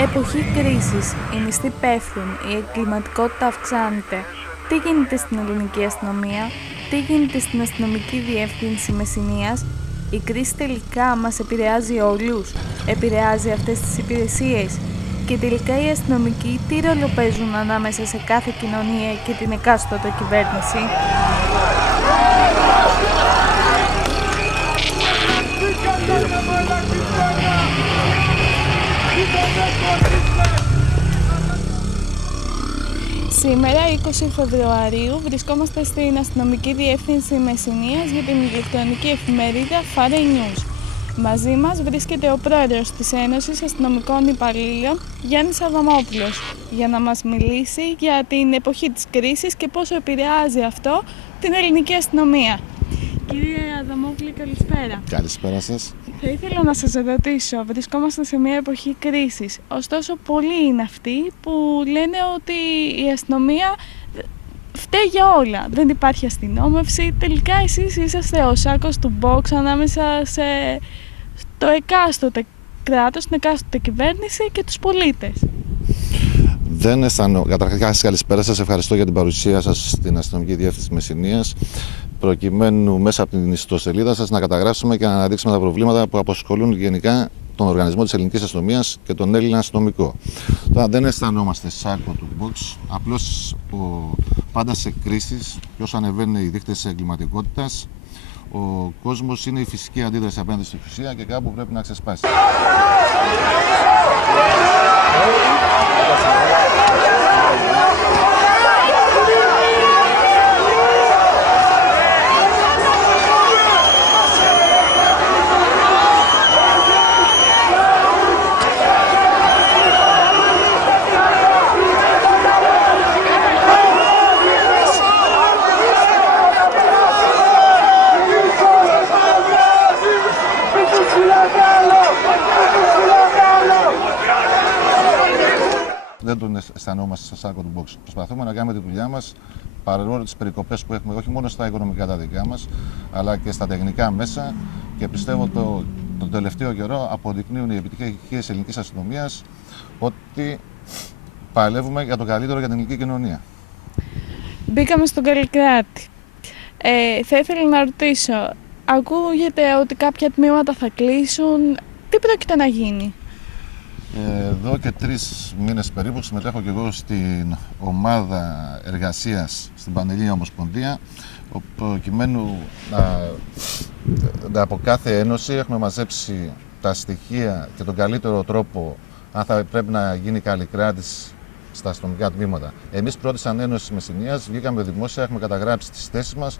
Εποχή κρίσης, οι μισθοί πέφτουν, η εγκληματικότητα αυξάνεται. Τι γίνεται στην ελληνική αστυνομία, τι γίνεται στην αστυνομική διεύθυνση Μεσσηνίας? Η κρίση τελικά μας επηρεάζει όλους, επηρεάζει αυτές τις υπηρεσίες. Και τελικά οι αστυνομικοί τι ρόλο παίζουν ανάμεσα σε κάθε κοινωνία και την εκάστοτε κυβέρνηση? Σήμερα, 20 Φεβρουαρίου, βρισκόμαστε στην Αστυνομική Διεύθυνση Μεσσηνίας για την ηλεκτρονική εφημερίδα Fare News. Μαζί μας βρίσκεται ο πρόεδρος της Ένωσης Αστυνομικών Υπαλλήλων, Γιάννης Αδαμόπουλος, για να μας μιλήσει για την εποχή της κρίσης και πόσο επηρεάζει αυτό την ελληνική αστυνομία. Κύριε Αδαμόπουλε, καλησπέρα. Καλησπέρα σας. Θα ήθελα να σας ρωτήσω, βρισκόμαστε σε μια εποχή κρίσης, ωστόσο πολλοί είναι αυτοί που λένε ότι η αστυνομία φταίει για όλα. Δεν υπάρχει αστυνόμευση. Τελικά εσείς είσαστε ο σάκος του box ανάμεσα στο εκάστοτε κράτος, την εκάστοτε κυβέρνηση και τους πολίτες. Δεν αισθανόμαι. Καταρχάς, καλησπέρα σας. Ευχαριστώ για την παρουσία σας στην Αστυνομική Διεύθυνση Μεσσηνίας, προκειμένου μέσα από την ιστοσελίδα σας να καταγράψουμε και να αναδείξουμε τα προβλήματα που απασχολούν γενικά τον οργανισμό της ελληνικής αστυνομίας και τον Έλληνα αστυνομικό. Τώρα, δεν αισθανόμαστε σάκο του box, απλώς πάντα σε κρίσεις και όσο ανεβαίνουν οι δείκτες της εγκληματικότητας, ο κόσμος είναι η φυσική αντίδραση απέναντι στην εξουσία και κάπου πρέπει να ξεσπάσει. Δεν τον αισθανόμαστε στο σάκο του box. Προσπαθούμε να κάνουμε τη δουλειά μας παρόλο τις περικοπές που έχουμε, όχι μόνο στα οικονομικά τα δικά μας, αλλά και στα τεχνικά μέσα. Και πιστεύω το τελευταίο καιρό αποδεικνύουν οι επιτυχίες της ελληνικής αστυνομίας ότι παλεύουμε για το καλύτερο για την ελληνική κοινωνία. Μπήκαμε στον Καλλικράτη. Θα ήθελα να ρωτήσω, ακούγεται ότι κάποια τμήματα θα κλείσουν. Τι πρόκειται να γίνει? Εδώ και 3 μήνες περίπου συμμετέχω και εγώ στην ομάδα εργασίας στην Πανελλήνια Ομοσπονδία, προκειμένου από κάθε ένωση έχουμε μαζέψει τα στοιχεία και τον καλύτερο τρόπο αν θα πρέπει να γίνει καλλικράτης στα αστυνομικά τμήματα. Εμείς πρώτη σαν Ένωση Μεσσηνίας βγήκαμε δημόσια, έχουμε καταγράψει τις θέσεις μας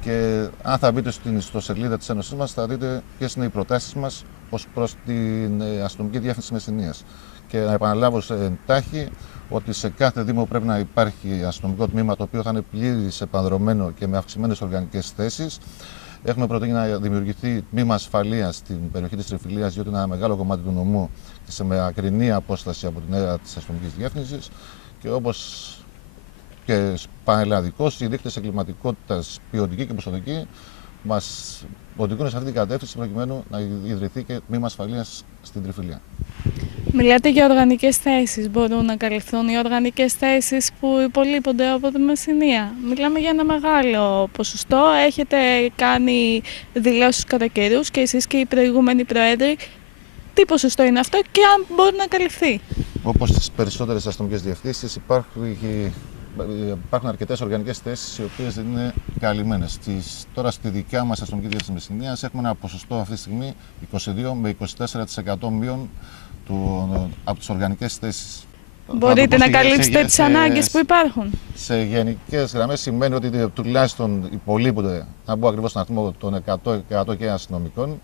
και αν θα μπείτε στην ιστοσελίδα της Ένωσης μας θα δείτε ποιες είναι οι προτάσεις μας ως προς την Αστυνομική Διεύθυνση Μεσσηνίας. Και να επαναλάβω εντάχει ότι σε κάθε Δήμο πρέπει να υπάρχει αστυνομικό τμήμα το οποίο θα είναι πλήρης επανδρωμένο και με αυξημένες οργανικές θέσεις. Έχουμε προτείνει να δημιουργηθεί τμήμα ασφαλείας στην περιοχή της Τριφυλίας, διότι είναι ένα μεγάλο κομμάτι του νομού και σε μακρινή απόσταση από την έδρα της Αστυνομικής Διεύθυνσης. Και όπως και πανελλαδικώς, οι δείκτες εγκληματικότητας ποιοτικοί και ποσοτικοί μας οδηγούν σε αυτή την κατεύθυνση προκειμένου να ιδρυθεί και τμήμα ασφαλείας στην Τριφυλία. Μιλάτε για οργανικές θέσεις. Μπορούν να καλυφθούν οι οργανικές θέσεις που υπολείπονται από τη Μεσσηνία? Μιλάμε για ένα μεγάλο ποσοστό. Έχετε κάνει δηλώσεις κατά καιρούς και εσείς και οι προηγούμενοι πρόεδροι. Τι ποσοστό είναι αυτό και αν μπορεί να καλυφθεί? Όπως στις περισσότερες αστυνομικές διευθύνσεις υπάρχουν αρκετές οργανικές θέσεις οι οποίες δεν είναι καλυμμένες. Τώρα στη δικιά μας αστυνομική διεύθυνση Μεσσηνίας έχουμε ένα ποσοστό αυτή τη στιγμή 22 με 24% μείον από τις οργανικές θέσεις. Μπορείτε να καλύψετε τις ανάγκες που υπάρχουν? Σε γενικές γραμμές σημαίνει ότι τουλάχιστον υπολείπονται, να μπω ακριβώς στον αριθμό των 100 και αστυνομικών,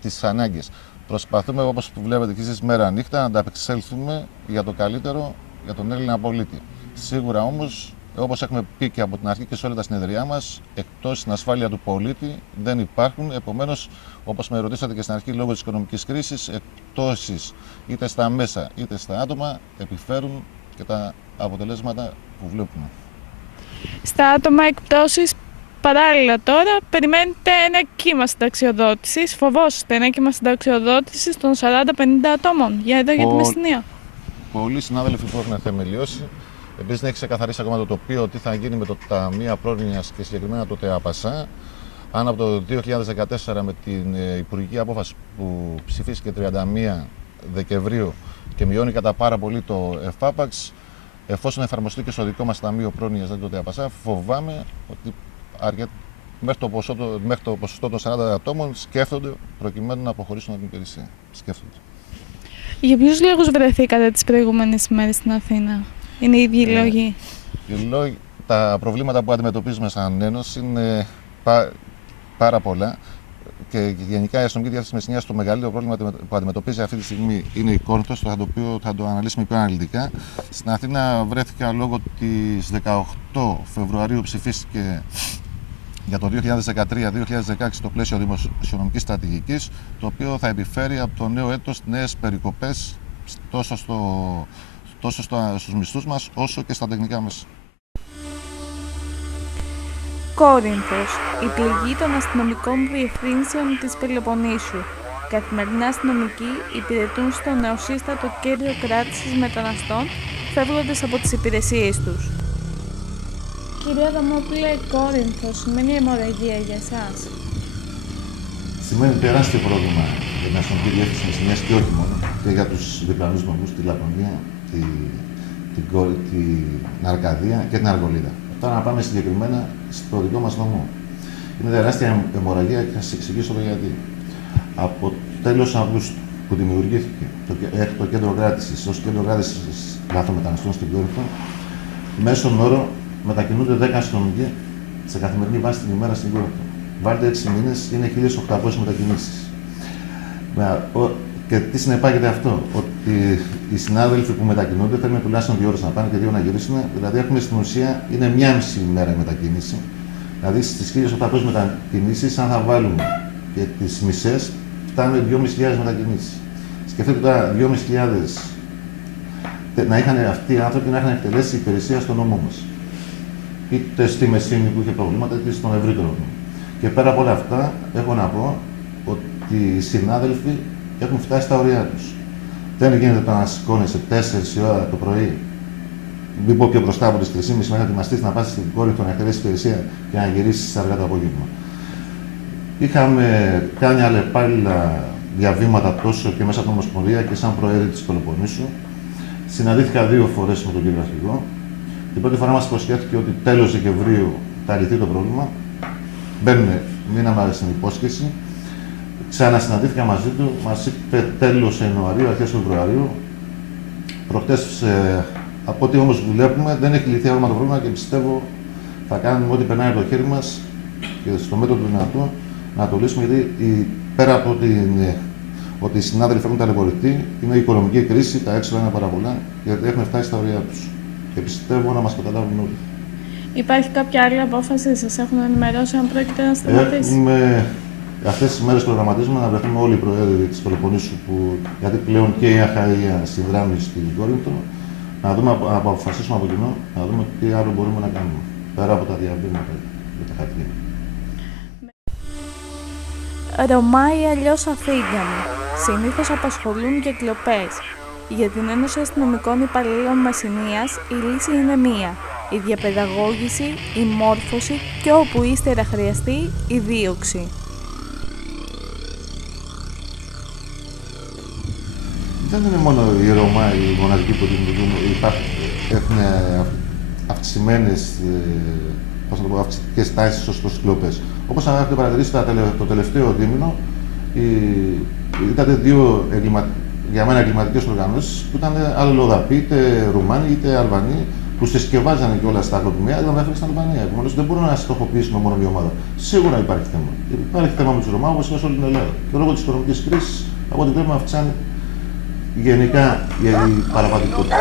τις ανάγκες. Προσπαθούμε, όπως βλέπετε και εσείς, μέρα νύχτα να ανταπεξέλθουμε για το καλύτερο για τον Έλληνα πολίτη. Σίγουρα όμως, όπως έχουμε πει και από την αρχή και σε όλα τα συνεδριά μας, εκτός στην ασφάλεια του πολίτη δεν υπάρχουν. Επομένως, όπως με ρωτήσατε και στην αρχή, λόγω της οικονομικής κρίσης, εκτόσεις είτε στα μέσα είτε στα άτομα επιφέρουν και τα αποτελέσματα που βλέπουμε. Στα άτομα εκπτώσεις παράλληλα τώρα περιμένετε ένα κύμα συνταξιοδότησης. Φοβόσαστε ένα κύμα συνταξιοδότησης των 40-50 ατόμων για εδώ για τη Μεσσηνία? Πολλοί συνάδελφοι που έχουν θεμελιώσει, επίσης δεν έχει ξεκαθαρίσει ακόμα το τοπίο τι θα γίνει με το Ταμείο Πρόνοιας και συγκεκριμένα το ΤΕΑΠΑΣΑ. Αν από το 2014 με την υπουργική απόφαση που ψηφίστηκε 31 Δεκεμβρίου και μειώνει κατά πάρα πολύ το ΕΦΑΠΑΞ, εφόσον εφαρμοστεί και στο δικό μας Ταμείο Πρόνοιας, δηλαδή το ΤΕΑΠΑΣΑ, φοβάμαι ότι μέχρι το ποσοστό των 40 ατόμων σκέφτονται προκειμένου να αποχωρήσουν από την υπηρεσία. Σκέφτονται. Για ποιους λόγους βρεθήκατε τις προηγούμενες ημέρες στην Αθήνα? Είναι οι ίδιοι λόγοι? Τα προβλήματα που αντιμετωπίζουμε σαν Ένωση είναι πάρα πολλά και γενικά η αστυνομική διάθεση Μεσσηνίας, το μεγαλύτερο πρόβλημα που αντιμετωπίζει αυτή τη στιγμή είναι η Κόρινθος, το οποίο θα το αναλύσουμε πιο αναλυτικά. Στην Αθήνα βρέθηκα λόγω της 18 Φεβρουαρίου ψηφίστηκε για το 2013-2016 το πλαίσιο δημοσιονομικής στρατηγικής, το οποίο θα επιφέρει από το νέο έτος νέες περικοπές τόσο στους μισθούς μας όσο και στα τεχνικά μέσα. Κόρινθος, η πληγή των αστυνομικών διευθύνσεων της Πελοποννήσου. Καθημερινά αστυνομικοί υπηρετούν στο νεοσύστατο κέντρο κράτησης μεταναστών, φεύγοντας από τις υπηρεσίες τους. Κυρία Αδαμόπουλε, Κόρινθος σημαίνει αιμορραγία για εσάς? Σημαίνει τεράστιο πρόβλημα για την αστυνομική διεύθυνση Μεσσηνίας και όχι μόνο, και για τους διπλανούς νομούς, τη Λακωνία, την Αρκαδία και την Αργολίδα. Τώρα να πάμε συγκεκριμένα στο δικό μας νομό. Είναι τεράστια αιμορραγία και θα σας εξηγήσω το γιατί. Από τέλος Αυγούστου που δημιουργήθηκε το κέντρο κράτησης ως κέντρο κράτησης λαθρομεταναστών στην Κόρινθο, μέσον όρο μετακινούνται 10 αστυνομικοί σε καθημερινή βάση την ημέρα στην Κόρινθο. Βάλτε 6 μήνες, είναι 1.800 μετακινήσεις. Και τι συνεπάγεται αυτό? Ότι οι συνάδελφοι που μετακινούνται θέλουν τουλάχιστον 2 ώρες να πάνε και 2 να γυρίσουν. Δηλαδή, έχουμε στην ουσία είναι 1,5 ημέρα η μετακίνηση. Δηλαδή, στις 1.800 μετακινήσεις, αν θα βάλουμε και τις μισές, φτάνουμε 2.500 μετακινήσεις. Σκεφτείτε τώρα 2.500 αυτοί οι άνθρωποι να είχαν εκτελέσει υπηρεσία στον νόμο μας. Είτε στη Μεσίνη που είχε προβλήματα, είτε στον ευρύτερο νόμο. Και πέρα από όλα αυτά, έχω να πω ότι οι συνάδελφοι έχουν φτάσει στα ωριά τους. Δεν γίνεται το να σηκώνεσαι 4 η ώρα το πρωί, μην πω πιο μπροστά από τις 3.30 μέχρι να ετοιμαστείς να πας στην Κόρινθο να εκτελέσεις υπηρεσία και να γυρίσεις αργά το απόγευμα. Είχαμε κάνει αλλεπάλληλα διαβήματα τόσο και μέσα από την Ομοσπονδία και σαν προέδρη της Πελοποννήσου. Συναντήθηκα 2 φορές με τον κύριο Αρχηγό. Την πρώτη φορά μας υποσχέθηκε ότι τέλος Δεκεμβρίου θα λυθεί το πρόβλημα. Μείναμε στην υπόσχεση. Ξανασυναντήθηκα μαζί του, μας είπε τέλος Ιανουαρίου, αρχές Φεβρουαρίου. Προχτές, από ό,τι όμως δουλεύουμε, δεν έχει λυθεί ακόμα το πρόβλημα και πιστεύω θα κάνουμε ό,τι περνάει από το χέρι μας και στο μέτρο του δυνατού να το λύσουμε, γιατί πέρα από ότι οι συνάδελφοι έχουν ταλαιπωρηθεί, είναι η οικονομική κρίση, τα έξοδα είναι πάρα πολλά και έχουν φτάσει στα ωριά τους. Και πιστεύω να μας καταλάβουν όλοι. Υπάρχει κάποια άλλη απόφαση, σας έχουν ενημερώσει αν πρόκειται να σταματήσει? Αυτές τις μέρες προγραμματίζουμε να βρεθούμε όλοι οι προέδροι της Πελοποννήσου, γιατί πλέον και η ΑΧΑΙΑ συνδράμει στην Κόρινθο, να αποφασίσουμε από κοινό, να δούμε τι άλλο μπορούμε να κάνουμε, πέρα από τα διαβήματα και τα χαρτιά. Ρωμά ή αλλιώς Αθήγανοι συνήθως απασχολούν και κλοπές. Για την Ένωση Αστυνομικών Υπαλλήλων Μεσσηνίας η λύση είναι μία: η διαπαιδαγώγηση, η μόρφωση και όπου ύστερα χρειαστεί η δίωξη. Δεν είναι μόνο οι Ρωμά οι μοναδικοί που έχουν αυξημένες αυξητικές τάσεις ως προς τις κλοπές. Όπως αν έχετε παρατηρήσει το τελευταίο δίμηνο, ήταν 2 για μένα εγκληματικές οργανώσεις που ήταν αλλοδαποί, είτε Ρουμάνοι είτε Αλβανοί, που συσκευάζανε κιόλας τα αγροτημία, αλλά μέχρι στην Αλβανία. Επομένως δεν μπορούμε να στοχοποιήσουμε μόνο μια ομάδα. Σίγουρα υπάρχει θέμα. Υπάρχει θέμα με τους Ρωμά, όπως σε όλη την Ελλάδα. Και λόγω της οικονομικής κρίσης, από ό,τι βλέπουμε, αυξάνει γενικά η παραβατικότητα.